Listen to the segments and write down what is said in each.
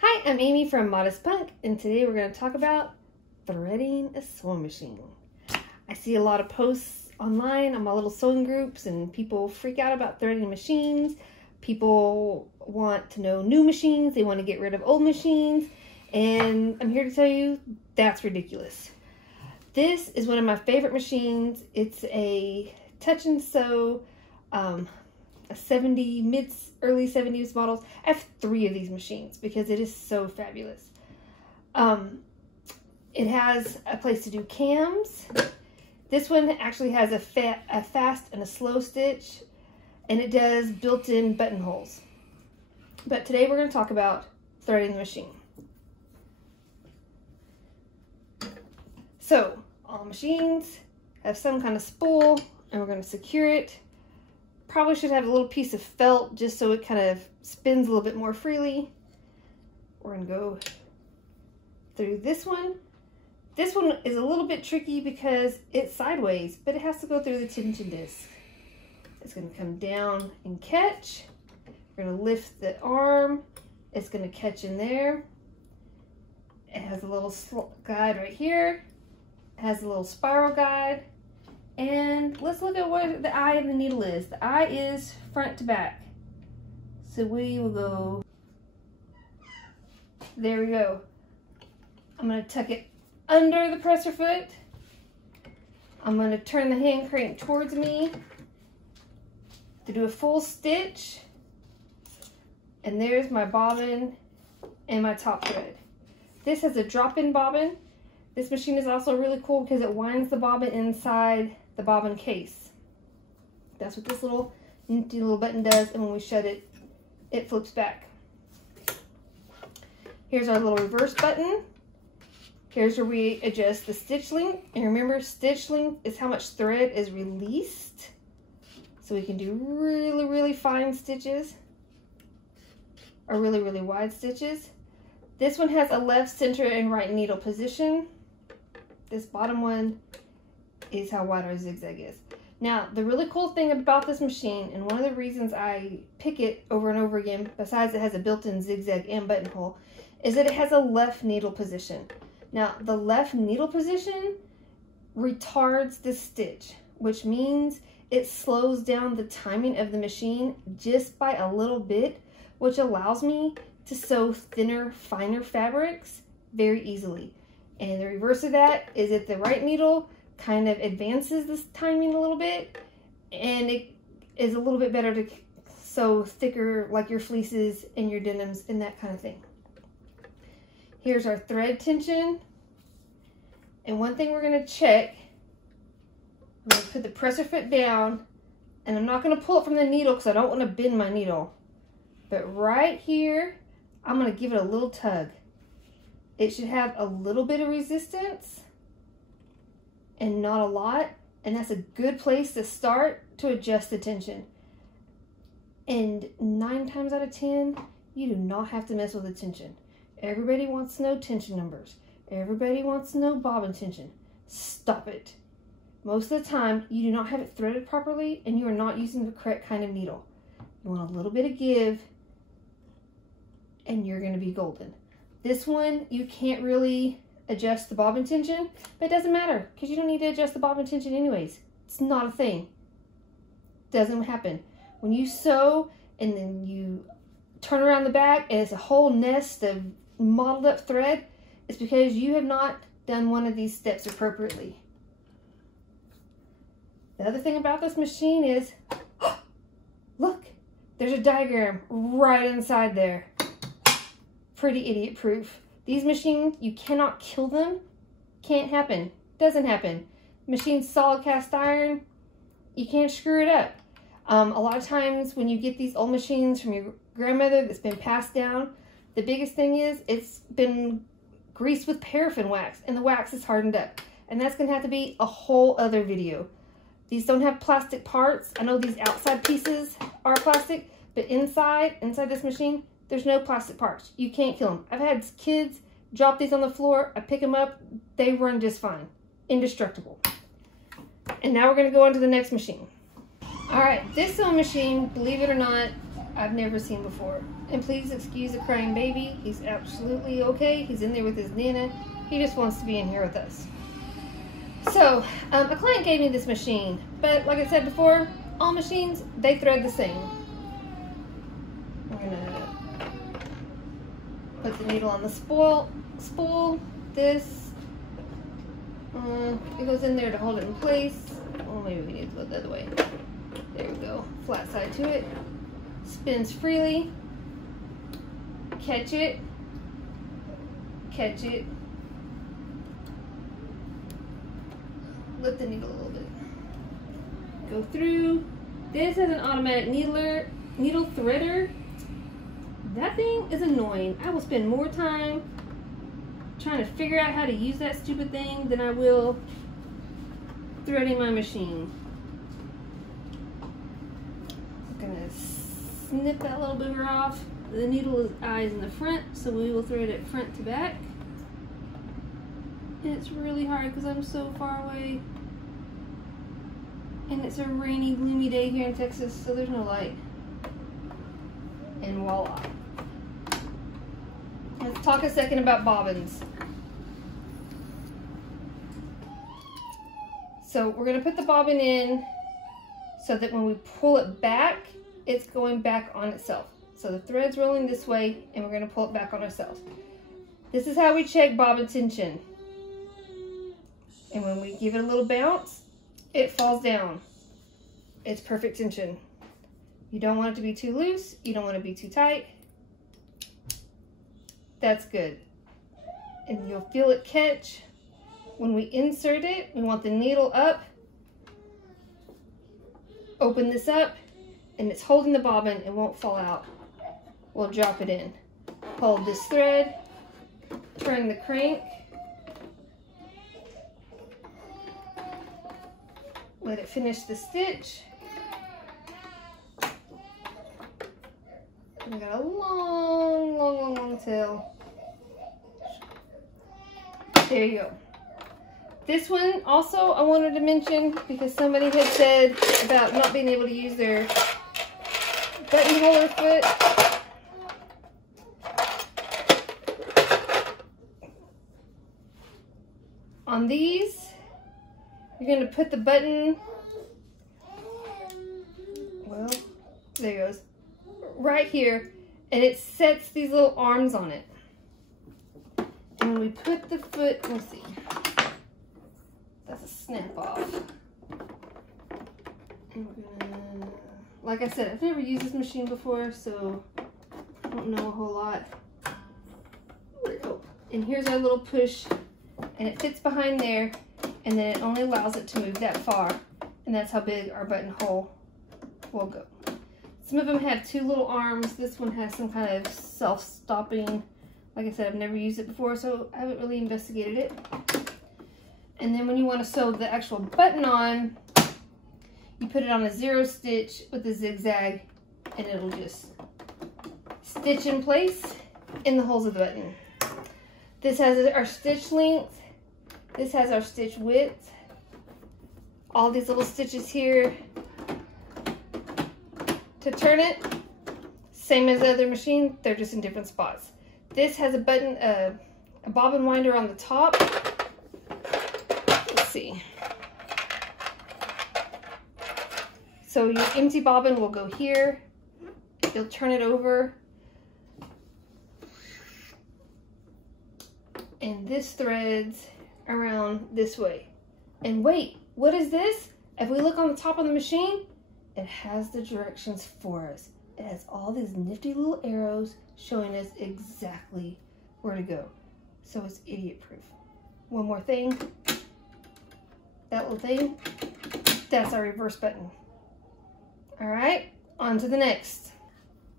Hi, I'm Amy from Modest Punk, and today we're going to talk about threading a sewing machine. I see a lot of posts online on my little sewing groups, and people freak out about threading machines. People want to know new machines, they want to get rid of old machines, and I'm here to tell you that's ridiculous. This is one of my favorite machines. It's a touch and sew, a early 70s models. I have 3 of these machines because it is so fabulous. It has a place to do cams. This one actually has a fast and a slow stitch, and it does built-in buttonholes. But today we're going to talk about threading the machine. So all machines have some kind of spool, and we're going to secure it. Probably should have a little piece of felt just so it kind of spins a little bit more freely. We're going to go through this one. This one is a little bit tricky because it's sideways, but it has to go through the tension disc. It's going to come down and catch. We're going to lift the arm. It's going to catch in there. It has a little guide right here. It has a little spiral guide. And let's look at where the eye of the needle is. The eye is front to back. So we will go, there we go. I'm going to tuck it under the presser foot. I'm going to turn the hand crank towards me to do a full stitch. And there's my bobbin and my top thread. This has a drop-in bobbin. This machine is also really cool because it winds the bobbin inside the bobbin case. That's what this little nifty little button does, and when we shut it, it flips back. Here's our little reverse button. Here's where we adjust the stitch length, and remember, stitch length is how much thread is released. So we can do really, really fine stitches or really, really wide stitches. This one has a left, center, and right needle position. This bottom one is how wide our zigzag is. Now, the really cool thing about this machine, and one of the reasons I pick it over and over again, besides it has a built-in zigzag and buttonhole, is that it has a left needle position. Now, the left needle position retards the stitch, which means it slows down the timing of the machine just by a little bit, which allows me to sew thinner, finer fabrics very easily. And the reverse of that is that the right needle kind of advances this timing a little bit, and it is a little bit better to sew thicker, like your fleeces and your denims and that kind of thing. Here's our thread tension. And one thing we're going to check, I'm going to put the presser foot down, and I'm not going to pull it from the needle because I don't want to bend my needle. But right here, I'm going to give it a little tug. It should have a little bit of resistance and not a lot, and that's a good place to start to adjust the tension. And 9 times out of 10, you do not have to mess with the tension. Everybody wants to know tension numbers. Everybody wants to know bobbin tension. Stop it. Most of the time, you do not have it threaded properly, and you are not using the correct kind of needle. You want a little bit of give, and you're going to be golden. This one, you can't really adjust the bobbin tension, but it doesn't matter because you don't need to adjust the bobbin tension anyways. It's not a thing. Doesn't happen. When you sew and then you turn around the back and it's a whole nest of mottled up thread, it's because you have not done one of these steps appropriately. The other thing about this machine is, look, there's a diagram right inside there. Pretty idiot proof. These machines, you cannot kill them. Can't happen. Doesn't happen. Machine's solid cast iron. You can't screw it up. A lot of times when you get these old machines from your grandmother that's been passed down, the biggest thing is it's been greased with paraffin wax and the wax is hardened up. And that's going to have to be a whole other video. These don't have plastic parts. I know these outside pieces are plastic, but inside this machine, there's no plastic parts. You can't kill them. I've had kids drop these on the floor. I pick them up. They run just fine. Indestructible. And now we're going to go on to the next machine. All right, this sewing machine, believe it or not, I've never seen before. And please excuse the crying baby. He's absolutely okay. He's in there with his Nana. He just wants to be in here with us. So, a client gave me this machine, but like I said before, all machines, they thread the same. I'm gonna put the needle on the spool. This, it goes in there to hold it in place. Well, maybe we need to go the other way. There we go. Flat side to it. Spins freely. Catch it. Catch it. Lift the needle a little bit. Go through. This has an automatic needle threader. That thing is annoying. I will spend more time trying to figure out how to use that stupid thing than I will threading my machine. I'm gonna snip that little booger off. The needle eyes in the front, so we will thread it front to back. And it's really hard because I'm so far away. And it's a rainy, gloomy day here in Texas, so there's no light. And voila. Let's talk a second about bobbins. So we're gonna put the bobbin in so that when we pull it back, it's going back on itself. So the thread's rolling this way and we're gonna pull it back on ourselves. This is how we check bobbin tension. And when we give it a little bounce, it falls down. It's perfect tension. You don't want it to be too loose. You don't want it to be too tight. That's good. And you'll feel it catch. When we insert it, we want the needle up. Open this up, and it's holding the bobbin. It won't fall out. We'll drop it in. Hold this thread. Turn the crank. Let it finish the stitch. We got a long tail. There you go. This one also I wanted to mention because somebody had said about not being able to use their button holder foot. On these, you're going to put the button, well, there it goes, right here, and it sets these little arms on it. And when we put the foot, let me see, that's a snap off. And we're gonna, like I said, I've never used this machine before, so I don't know a whole lot. There we go. And here's our little push, and it fits behind there, and then it only allows it to move that far, and that's how big our buttonhole will go. Some of them have two little arms. This one has some kind of self-stopping. Like I said, I've never used it before, so I haven't really investigated it. And then when you want to sew the actual button on, you put it on a 0 stitch with a zigzag, and it'll just stitch in place in the holes of the button. This has our stitch length. This has our stitch width. All these little stitches here. To turn it, same as the other machine, they're just in different spots. This has a button, a bobbin winder on the top. Let's see. So your empty bobbin will go here. You'll turn it over. And this threads around this way. And wait, what is this? If we look on the top of the machine, it has the directions for us. It has all these nifty little arrows showing us exactly where to go. So it's idiot proof. One more thing. That little thing, that's our reverse button. All right, on to the next.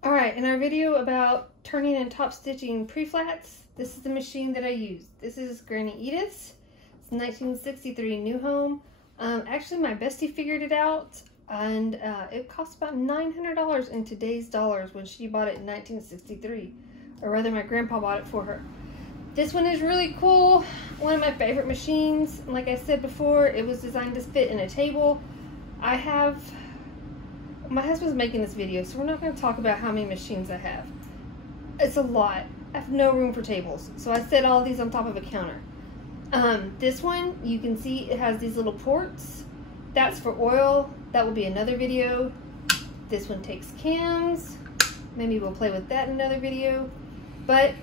All right, in our video about turning and top stitching pre-flats, this is the machine that I use. This is Granny Edith's. It's 1963 New Home. Actually, my bestie figured it out, and it cost about $900 in today's dollars when she bought it in 1963. Or rather, my grandpa bought it for her. This one is really cool. One of my favorite machines. Like I said before, it was designed to fit in a table. I have my husband's making this video, so we're not going to talk about how many machines I have. It's a lot. I have no room for tables, so I set all these on top of a counter. This one, you can see it has these little ports. That's for oil. That will be another video. This one takes cams. Maybe we'll play with that in another video. But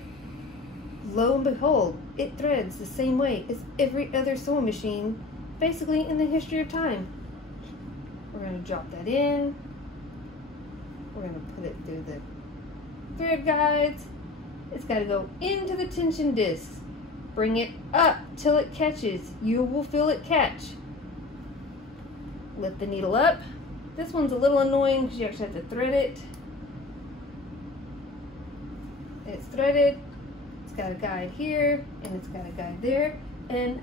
lo and behold, it threads the same way as every other sewing machine, basically in the history of time. We're going to drop that in. We're going to put it through the thread guides. It's got to go into the tension disc. Bring it up till it catches. You will feel it catch. Lift the needle up. This one's a little annoying because you actually have to thread it. It's threaded. It's got a guide here and it's got a guide there. And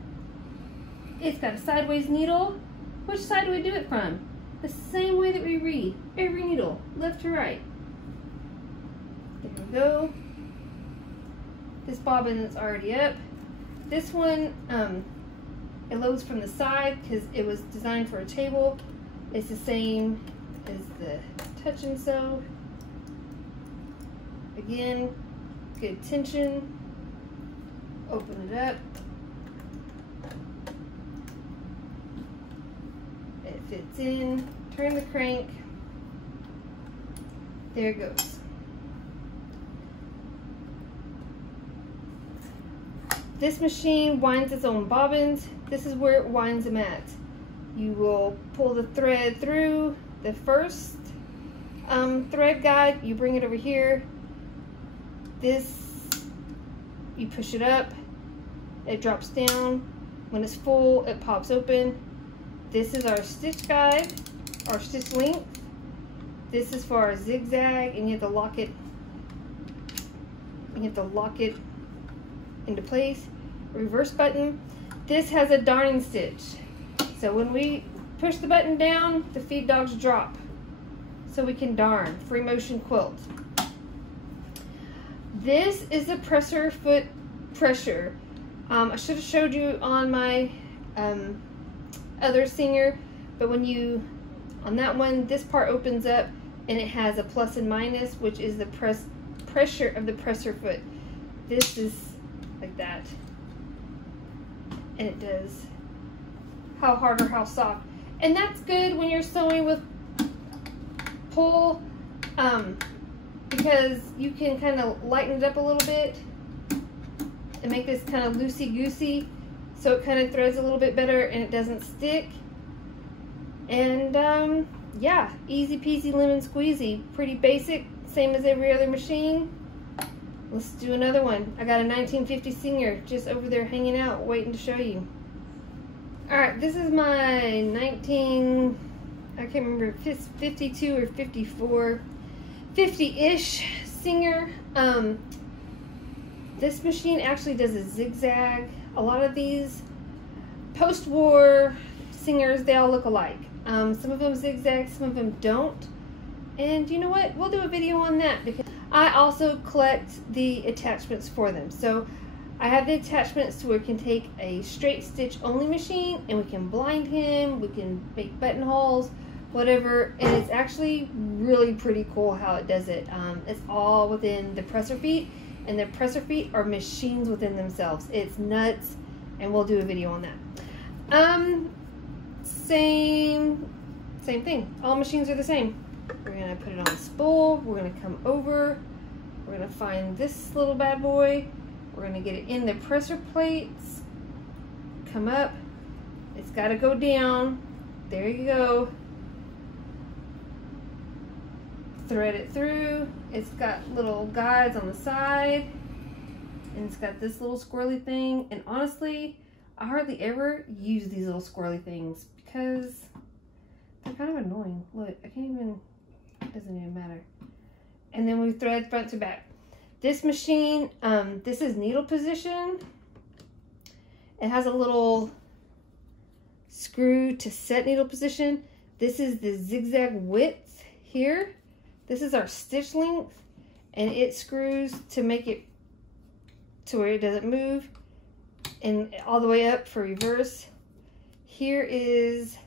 it's got a sideways needle. Which side do we do it from? The same way that we read. Every needle, left to right. There we go. This bobbin is already up. This one, it loads from the side because it was designed for a table. It's the same as the touch and sew. Again, good tension. Open it up. It fits in. Turn the crank. There it goes. This machine winds its own bobbins. This is where it winds them at. You will pull the thread through the first thread guide. You bring it over here. This, you push it up. It drops down. When it's full, it pops open. This is our stitch guide, our stitch length. This is for our zigzag, and you have to lock it. You have to lock it into place. Reverse button. This has a darning stitch. So when we push the button down, the feed dogs drop. So we can darn. Free motion quilt. This is the presser foot pressure. I should have showed you on my other singer, but when you, on that one, this part opens up and it has a plus and minus, which is the pressure of the presser foot. This is like that, and it does how hard or how soft, and that's good when you're sewing with pull, because you can kind of lighten it up a little bit and make this kind of loosey-goosey, so it kind of threads a little bit better and it doesn't stick. And yeah, easy peasy lemon squeezy. Pretty basic, same as every other machine. Let's do another one. I got a 1950 Singer just over there hanging out, waiting to show you. Alright, this is my I can't remember, 52 or 54, 50-ish Singer. This machine actually does a zigzag. A lot of these post-war Singers, they all look alike. Some of them zigzag, some of them don't. And you know what? We'll do a video on that because I also collect the attachments for them. So I have the attachments to where we can take a straight stitch only machine and we can blind him, we can make buttonholes, whatever. And it's actually really pretty cool how it does it. It's all within the presser feet, and the presser feet are machines within themselves. It's nuts, and we'll do a video on that. Same thing. All machines are the same. We're gonna put it on the spool. We're gonna come over. We're gonna find this little bad boy. We're gonna get it in the presser plates. Come up. It's gotta go down. There you go. Thread it through. It's got little guides on the side. And it's got this little squirrely thing. And honestly, I hardly ever use these little squirrely things because they're kind of annoying. Look, I can't even, it doesn't even matter. And then we thread front to back. This machine, this is needle position. It has a little screw to set needle position. This is the zigzag width here. This is our stitch length, and it screws to make it to where it doesn't move, and all the way up for reverse. Here is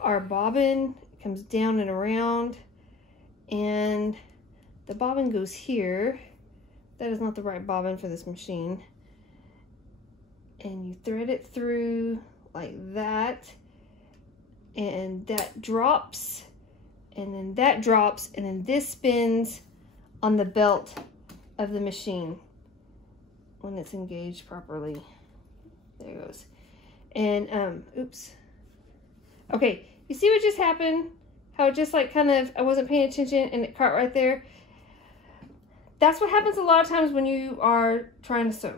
our bobbin. comes down and around, and the bobbin goes here. That is not the right bobbin for this machine. And you thread it through like that, and that drops, and then that drops, and then this spins on the belt of the machine when it's engaged properly. There it goes. And oops. Okay, you see what just happened? How it just like kind of, I wasn't paying attention and it caught right there. That's what happens a lot of times when you are trying to sew,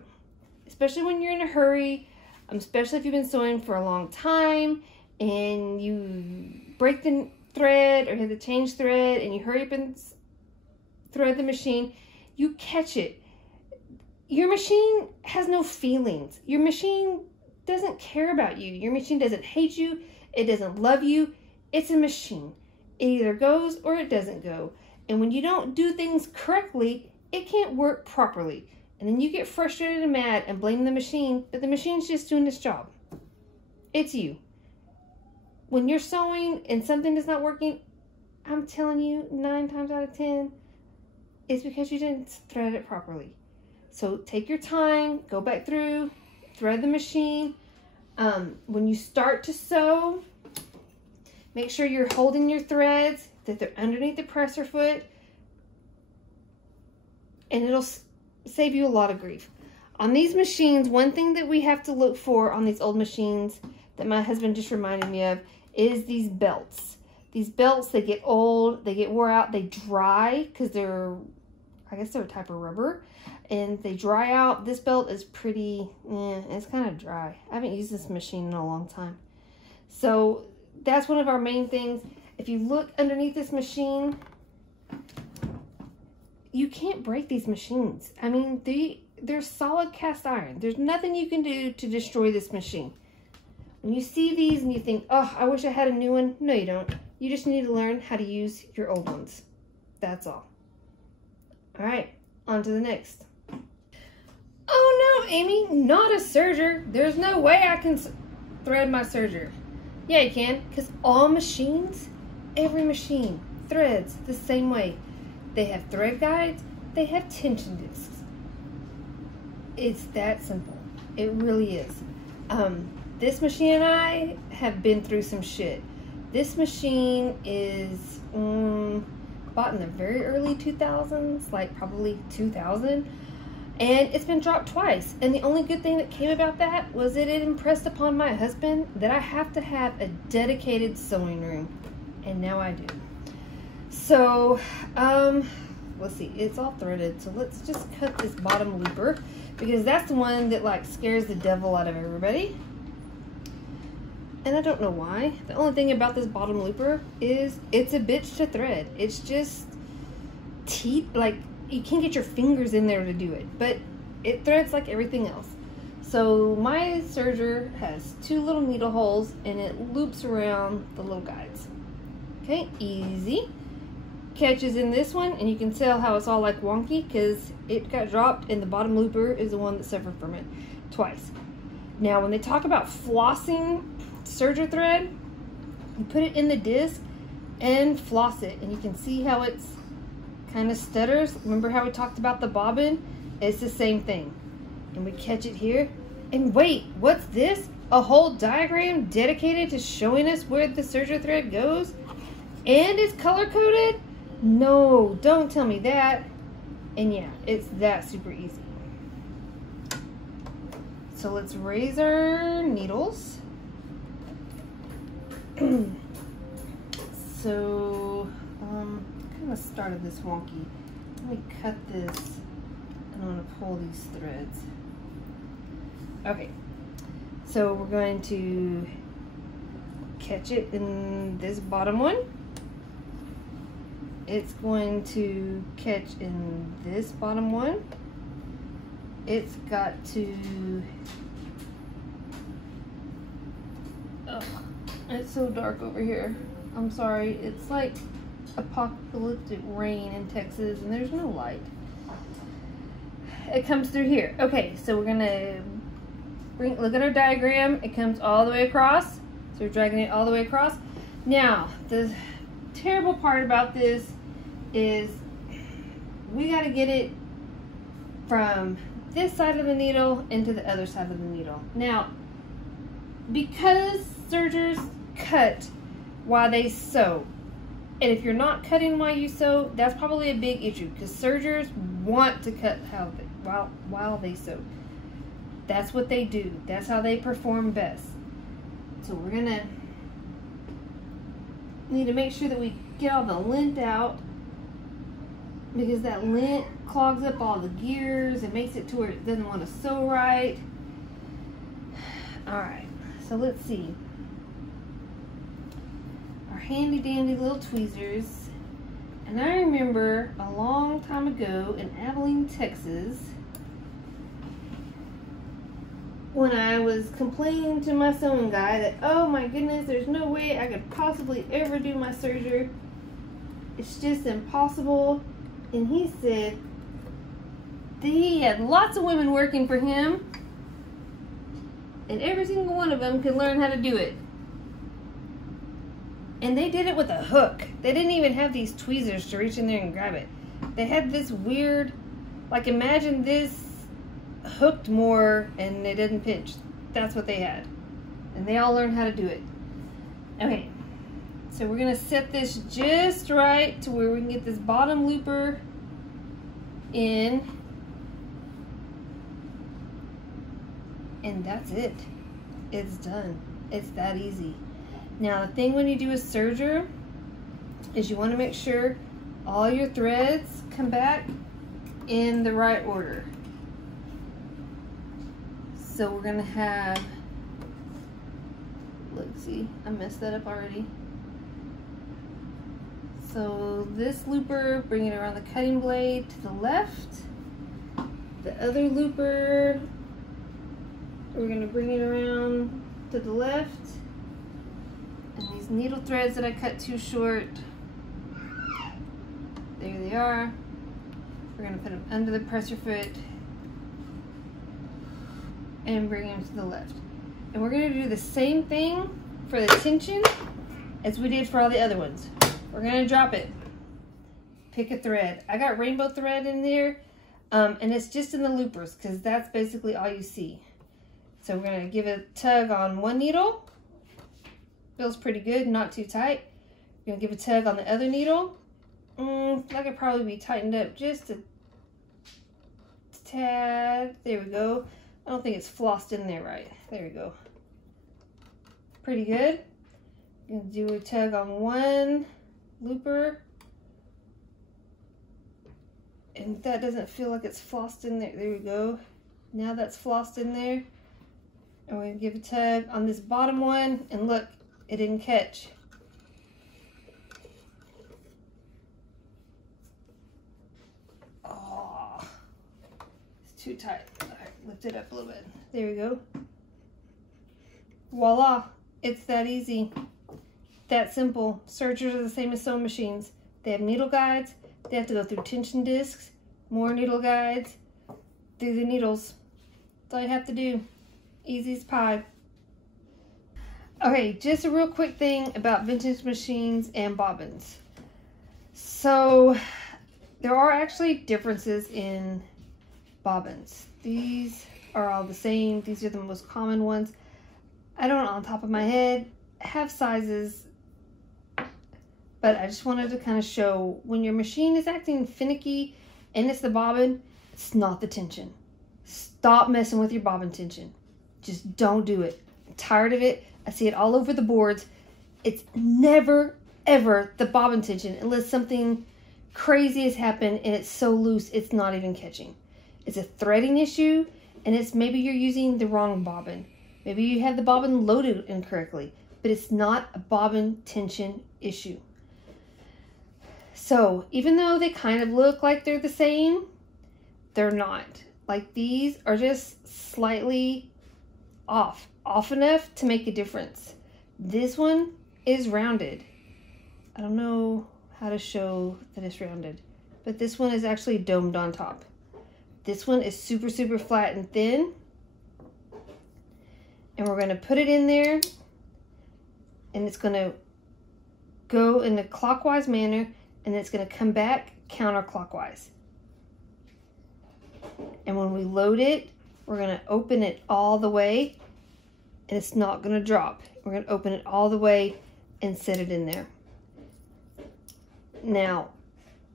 especially when you're in a hurry, especially if you've been sewing for a long time and you break the thread or have to change thread and you hurry up and thread the machine, you catch it. Your machine has no feelings. Your machine doesn't care about you. Your machine doesn't hate you. It doesn't love you. It's a machine. It either goes or it doesn't go. And when you don't do things correctly, it can't work properly. And then you get frustrated and mad and blame the machine, but the machine's just doing its job. It's you. When you're sewing and something is not working, I'm telling you, 9 times out of 10, it's because you didn't thread it properly. So take your time, go back through, thread the machine. When you start to sew, make sure you're holding your threads, that they're underneath the presser foot, and it'll save you a lot of grief. On these machines, one thing that we have to look for on these old machines that my husband just reminded me of is these belts. These belts, they get old, they get wore out, they dry because they're, I guess they're a type of rubber, and they dry out. This belt is pretty, it's kind of dry. I haven't used this machine in a long time. So that's one of our main things. If you look underneath this machine, you can't break these machines. I mean, they're solid cast iron. There's nothing you can do to destroy this machine. When you see these and you think, oh, I wish I had a new one. No, you don't. You just need to learn how to use your old ones. That's all. All right, on to the next. Oh no, Amy, not a serger. There's no way I can thread my serger. Yeah, you can, because all machines, every machine threads the same way. They have thread guides, they have tension discs. It's that simple. It really is. This machine and I have been through some shit. This machine is bought in the very early 2000s, like probably 2000. And it's been dropped twice. And the only good thing that came about that was that it impressed upon my husband that I have to have a dedicated sewing room. And now I do. So, let's see, it's all threaded. So let's just cut this bottom looper because that's the one that like scares the devil out of everybody. And I don't know why. The only thing about this bottom looper is it's a bitch to thread. It's just teeth, like you can't get your fingers in there to do it, but it threads like everything else. So my serger has 2 little needle holes and it loops around the little guides. Okay, easy. Catches in this one, and you can tell how it's all like wonky because it got dropped and the bottom looper is the one that suffered from it twice. Now when they talk about flossing serger thread, you put it in the disc and floss it, and you can see how it's kind of stutters. Remember how we talked about the bobbin? It's the same thing. And we catch it here. And wait, what's this? A whole diagram dedicated to showing us where the serger thread goes? And it's color coded? No, don't tell me that. And yeah, it's that super easy. So let's raise our needles. So, kind of started this wonky. Let me cut this, and I'm going to pull these threads. Okay, so we're going to catch it in this bottom one. It's going to catch in this bottom one. It's got to, oh, it's so dark over here. I'm sorry, it's like apocalyptic rain in Texas and there's no light. It comes through here. Okay, so we're gonna look at our diagram. It comes all the way across. So we're dragging it all the way across. Now, the terrible part about this is we got to get it from this side of the needle into the other side of the needle. Now, because sergers cut while they sew, and if you're not cutting while you sew, that's probably a big issue, because sergers want to cut while they sew. That's what they do. That's how they perform best. So we're gonna need to make sure that we get all the lint out, because that lint clogs up all the gears and makes it to where it doesn't want to sew right. All right, so let's see. Our handy dandy little tweezers. And I remember a long time ago in Abilene, Texas, when I was complaining to my sewing guy that, oh my goodness, there's no way I could possibly ever do my serger. It's just impossible. And he said that he had lots of women working for him, and every single one of them could learn how to do it. And they did it with a hook. They didn't even have these tweezers to reach in there and grab it. They had this weird, like, imagine this hooked more and it didn't pinch. That's what they had. And they all learned how to do it. Okay, so we're gonna set this just right to where we can get this bottom looper in. And that's it. It's done. It's that easy. Now, the thing when you do a serger is you want to make sure all your threads come back in the right order. So we're going to have, let's see, I messed that up already. So this looper, bring it around the cutting blade to the left. The other looper, we're going to bring it around to the left. And these needle threads that I cut too short, there they are. We're going to put them under the presser foot and bring them to the left. And we're going to do the same thing for the tension as we did for all the other ones. We're going to drop it. Pick a thread. I got rainbow thread in there, and it's just in the loopers because that's basically all you see. So we're going to give a tug on one needle. Feels pretty good, not too tight. We're going to give a tug on the other needle. That could probably be tightened up just a tad. There we go. I don't think it's flossed in there right. There we go. Pretty good. I'm going to do a tug on one looper. And that doesn't feel like it's flossed in there. There we go. Now that's flossed in there. And we're going to give a tug on this bottom one. And look, it didn't catch. Oh, it's too tight. All right, lift it up a little bit. There we go. Voila. It's that easy. That simple. Sergers are the same as sewing machines. They have needle guides. They have to go through tension discs, more needle guides, through the needles. That's all you have to do. Easy as pie. Okay, just a real quick thing about vintage machines and bobbins. So, there are actually differences in bobbins. These are all the same. These are the most common ones. I don't, on top of my head, have sizes, but I just wanted to kind of show when your machine is acting finicky and it's the bobbin, it's not the tension. Stop messing with your bobbin tension. Just don't do it. I'm tired of it. I see it all over the boards. It's never, ever the bobbin tension unless something crazy has happened and it's so loose it's not even catching. It's a threading issue, and it's maybe you're using the wrong bobbin. Maybe you have the bobbin loaded incorrectly, but it's not a bobbin tension issue. So even though they kind of look like they're the same, they're not. Like, these are just slightly off enough to make a difference. This one is rounded. I don't know how to show that it's rounded, but this one is actually domed on top. This one is super, super flat and thin. And we're going to put it in there, and it's going to go in a clockwise manner, and it's going to come back counterclockwise. And when we load it, we're going to open it all the way, and it's not going to drop. We're going to open it all the way and set it in there. Now,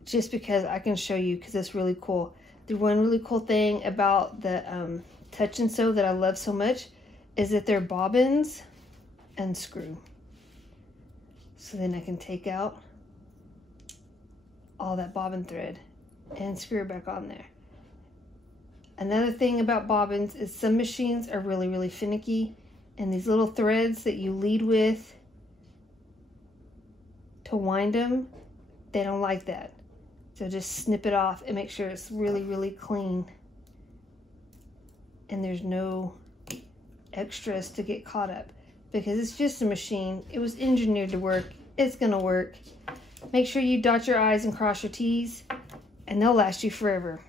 just because I can show you, because it's really cool. The one really cool thing about the Touch and Sew that I love so much is that they're bobbins and screw. So then I can take out all that bobbin thread and screw it back on there. Another thing about bobbins is some machines are really, really finicky, and these little threads that you lead with to wind them, they don't like that. So just snip it off and make sure it's really, really clean and there's no extras to get caught up, because it's just a machine. It was engineered to work. It's gonna work. Make sure you dot your I's and cross your T's, and they'll last you forever.